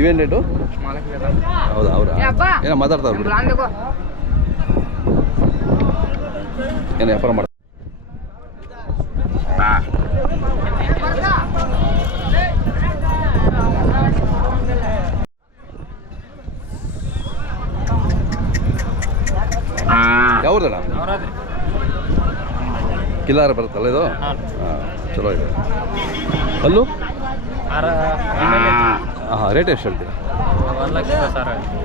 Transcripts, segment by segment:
ಇವೇನು ರೇಟು? ಹೌದಾ ಅವರಾ ಏನೋ ಮಾತಾಡ್ತಾರೆ ಬಿಡಿ. ಏನು ವ್ಯಾಪಾರ ಮಾಡ್ತಾರೆ? ಯಾವ್ದಣ್ಣ? ಕಿಲಾರ ಬರುತ್ತಲ್ಲ ಇದು? ಹಾಂ ಚಲೋ ಇದೆ. ಅಲ್ಲೂ ಹಾಂ ರೇಟ್ ಎಷ್ಟು ಹೇಳ್ತೀರಾ?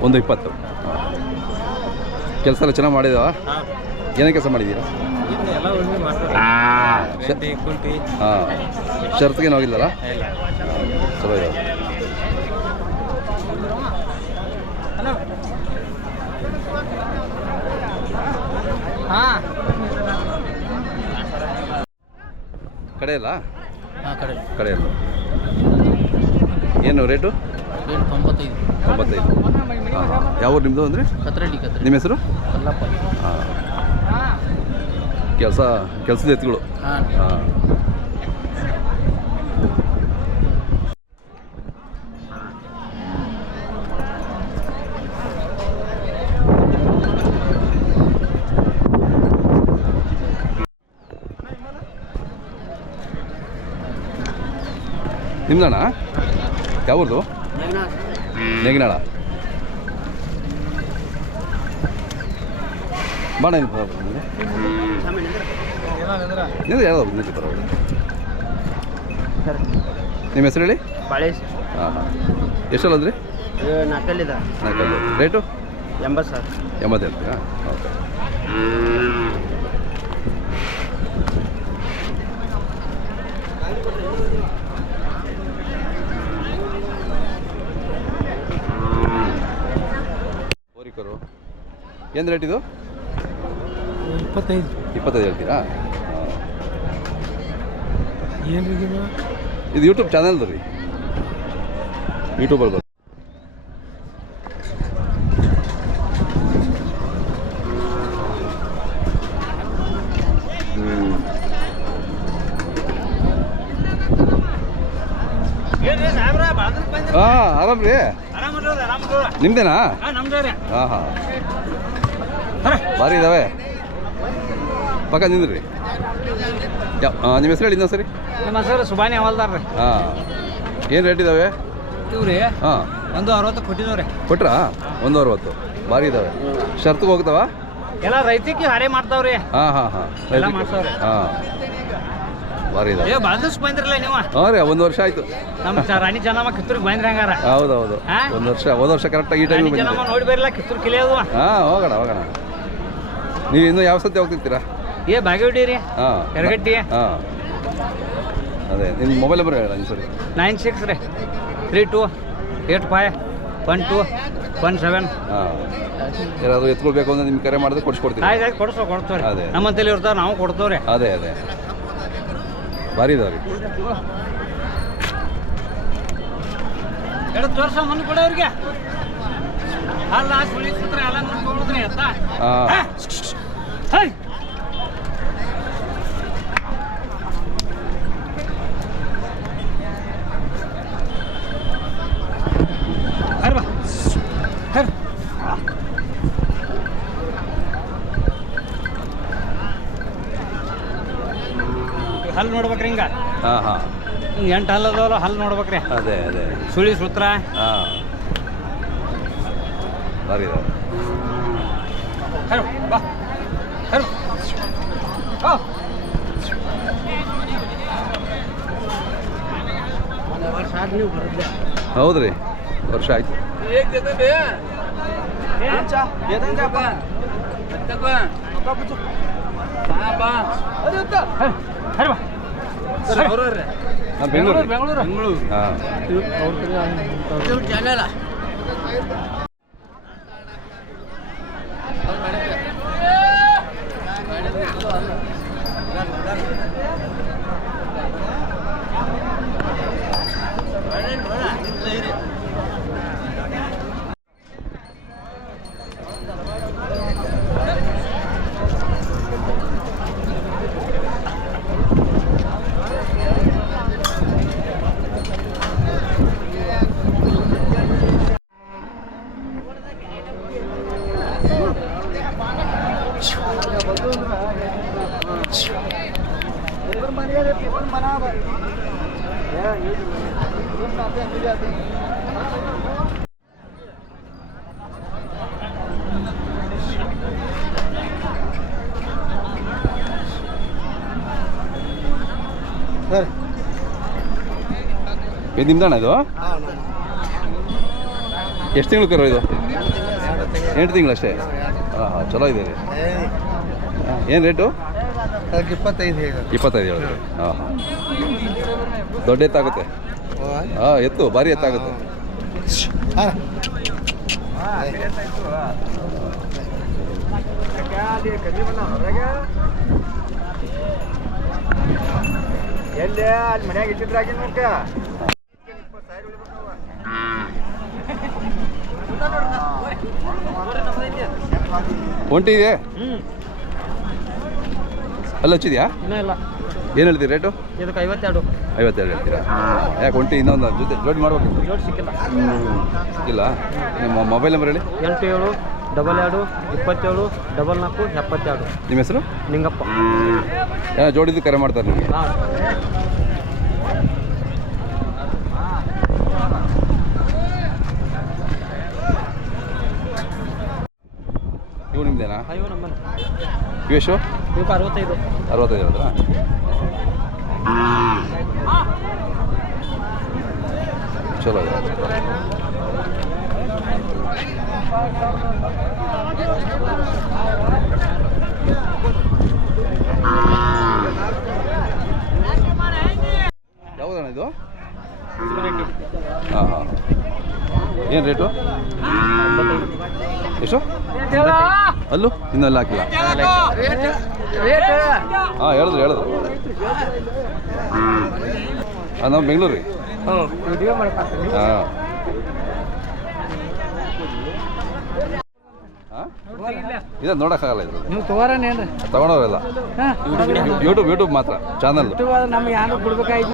1,20,000. ಕೆಲಸ ಎಲ್ಲ ಚೆನ್ನಾಗಿ ಮಾಡಿದಾವ? ಏನೇ ಕೆಲಸ ಮಾಡಿದ್ದೀರಾ? ಹಾಂ ಶರ್ತ್ಗೇನು ಹೋಗಿಲ್ಲಲ್ಲ? ಚಲೋ ಇದೆ. ಹಾಂ ಕಡೆ ಇಲ್ಲ? ಹಾಂ ಕಡೆ ಇಲ್ಲ. ಏನು ರೇಟು? 95. ಹಾಂ ಯಾವ ಊರು ನಿಮ್ಮದು ಅಂದರೆ? ಕತ್ರೆಡ್ಡಿ. ನಿಮ್ಮ ಹೆಸರು? ಕಲ್ಲಪ್ಪ. ಹಾಂ ಕೆಲಸದ ಎತ್ತುಗಳು. ಹಾಂ ಹಾಂ ನಿಮ್ದಣ್ಣ? ಯಾವ್ದು? ನೆಗಿನಾಳ. ಬಾಣ ನಿಂದು ಯಾವ್ದು ನಿಂತು ಪರವಾಗಿಲ್ಲ. ನಿಮ್ಮ ಹೆಸರು ಹೇಳಿ? ಬಾಳೇಶ್. ಹಾಂ ಹಾಂ ಎಷ್ಟಲ್ಲಂದ್ರಿ? 4 ರೇಟು? 80,000. 80 ಹೇಳ್ತೀರಾ? ಓಕೆ. ಓರಿಕರು ಏನು ರೇಟ್ ಇದು? 25 ಹೇಳ್ತೀರಾ? ಏನು ಇದು ಯೂಟ್ಯೂಬ್ ಚಾನಲ್ದು ರೀ, ಯೂಟ್ಯೂಬಲ್ಲಿ ಬರ್ತದೆ. ಹಾಂ ಆರಾಮ್ ರೀ. ನಿಮ್ದೇನಾ? ಹಾಂ ಹಾಂ ಭಾರಿ ಇದ್ದಾವೆ. ಪಕ್ಕ ನಿಂದ್ರಿ. ನಿಮ್ಮ ಹೆಸರು ಹೇಳಿ ಇನ್ನೊಂದು ಸರಿ. ನಮ್ಮ ಹೆಸರು ಸುಬಾನಿ ಹವಾಲ್ದಾರ್ ರೀ. ಹಾಂ ಏನು ರೇಟ್ ಇದ್ದಾವೆ ಇವು ರೀ? ಹಾಂ 160 ಕೊಟ್ಟಿದ್ದೀವಿ ರೀ. ಕೊಟ್ರಾ? 160 ಭಾರಿ ಇದ್ದಾವೆ. ಶರ್ತ್ಗೆ ಹೋಗ್ತಾವ? ಎಲ್ಲ ರೈತಕ್ಕೆ ಹಾಡೆ ಮಾಡ್ತಾವ್ರಿ. ಹಾಂ ಹಾಂ ಹಾಂ ಎಲ್ಲ ಮಾಡ್ತಾವ್ರಿ. ಹಾಂ ಭಾರಿ ಇದಾವೆ. ಭಾಳ ದಿವ್ಸ ಬಂದಿರಲ್ಲ ನೀವು? ಹಾಂ ರೀ 1 ವರ್ಷ ಆಯಿತು. ನಮ್ಮ ರಾಣಿ ಚೆನ್ನಮ್ಮ ಕಿತ್ತೂರಿಗೆ ಬಂದ್ರಿ ಹಂಗಾರ? ಹೌದೌದು 1 ವರ್ಷ. ಹೋದ ವರ್ಷ ಕರೆಕ್ಟಾಗಿ ಈ ಟೈಮಿಗೆ ರಾಣಿ ಬಂದಿದೆ. ಚೆನ್ನಮ್ಮ ನೋಡಿ ಬರಲ್ಲ ಕಿತ್ತೂರು ಕಿಲಿಯೋದು. ಹಾಂ ಹೋಗೋಣ. ನೀವು ಇನ್ನೂ ಯಾವ ಸತಿ ಹೋಗ್ತಿರ್ತೀರಾ? ಬಾಗೇವಾಡಿ ರೀ, ಹಾಂ ಎರಗಟ್ಟಿ. ಹಾಂ ಅದೇ ನಿಮ್ಮ ಮೊಬೈಲ್ ನಂಬರ್ ಹೇಳ ಸರಿ. 96 ರೀ 32851217. ಹಾಂ ಯಾರಾದರೂ ಎತ್ಕೊಳ್ಬೇಕು ಅಂದ್ರೆ ನಿಮ್ಗೆ ಕರೆ ಮಾಡಿದ್ರೆ ಕೊಡ್ಸ್ಕೊಡ್ತೀವಿ. ಆಯ್ತು ಕೊಡ್ತೀವಿ. ಅದೇ ನಮ್ಮಂತಲ್ಲಿ ಇರ್ತಾವೆ, ನಾವು ಕೊಡ್ತೇವ್ರಿ. ಅದೇ ಭಾರಿ ಇದಾವೆ ರೀ. ಎರಡು ವರ್ಷ ಮಣ್ಣು ಕೊಡೋರಿಗೆ ಅಲ್ಲ ಸುಳಿಸಿದ್ರೆ ಎಲ್ಲ ನೋಡ್ಕೊಳ್ರಿ ಅಂತ. ಹಾಂ ಹಲ್ಲು ನೋಡ್ಬೇಕ್ರಿ ಹಿಂಗ. ಹಾಂ ಹಾಂ 8 ಹಲ್ಲು ಅದಾವಲ್ಲ, ಹಲ್ಲು ನೋಡ್ಬೇಕ್ರಿ. ಅದೇ ಸುಳಿ ಸೂತ್ರ. ಹಾಂ ಭಾರಿ ಇದಾವೆ. ಹೌದು ರೀ ವರ್ಷ ಆಯ್ತು. ಬೆಂಗಳೂರು. ಹಾಂ ಸರ್ ಇದು ನಿಮ್ದಣ್ಣ ಇದು ಎಷ್ಟು ತಿಂಗಳು ಕರು ಇದು 8 ತಿಂಗಳು ಅಷ್ಟೇ ಹಾಂ ಹಾಂ ಚಲೋ ಇದೆ ರೀ ಏನು ರೇಟು ಅದಕ್ಕೆ 25 ಹೇಳಿ 25 ಹೇಳಿದ್ರಿ ಹಾಂ ಹಾಂ ದೊಡ್ಡ ಎತ್ತಾಗುತ್ತೆ ಹಾಂ ಎತ್ತು ಭಾರಿ ಎತ್ತಾಗುತ್ತೆ ಎಲ್ಲಿ ಅಲ್ಲಿ ಮನ್ಯಾಗ ಇಟ್ಟಿದ್ರಾಗಿ ನೋಡ್ಕ ಒಂಟಿ ಇದೆ ಅಲ್ಲ ಹಚ್ಚಿದ್ಯಾ ಇನ್ನೂ ಇಲ್ಲ ಏನು ಹೇಳ್ತೀರಿ ರೇಟು ಇದಕ್ಕೆ 52 52 ಹೇಳ್ತೀರಾ ಯಾಕೆ ಒಂಟಿ ಇನ್ನೊಂದು ಜೊತೆ ಜೋಡಿ ಮಾಡ್ಬೇಕು ಜೋಡಿ ಸಿಕ್ಕಿಲ್ಲ ಇಲ್ಲ ನಿಮ್ಮ ಮೊಬೈಲ್ ನಂಬರ್ ಹೇಳಿ 87 22 27 44 72 ನಿಮ್ಮ ಹೆಸರು ನಿಂಗಪ್ಪ ಏನೋ ಜೋಡಿದ್ದು ಕರೆ ಮಾಡ್ತಾರೆ ನಿಮಗೆ ಹಾಂ ಇವು ನಿಮ್ದೇನಾ ಅಯ್ಯೋ ನಮ್ಮ ಇವು ಎಷ್ಟು ಇವಕ್ಕೆ 65 65 ಹೇಳಿದ್ರಾ ಚಲೋ ಇದೆ ಯಾವುದಣ್ಣ ಇದು ಹಾಂ ಹಾಂ ಏನು ರೇಟು ಎಷ್ಟು ಅಲ್ಲೂ ಇನ್ನೆಲ್ಲ ಹಾಕಿಲ್ಲ ಹಾಂ ಹೇಳಿದ್ರು ನಾವು ಬೆಂಗಳೂರು ರೀ ಹಾಂ ಇದೆ ನೋಡೋಕ್ಕಾಗಲ್ಲ ಇದು ನೀವು ತಗೋರೇನ್ರಿ ತಗೊಂಡವ್ರೆಲ್ಲ ಯೂಟ್ಯೂಬ್ ಮಾತ್ರ ಚಾನಲ್ ನಮ್ಗೆ ಯಾರು ಬಿಡ್ಬೇಕಾಯ್ತು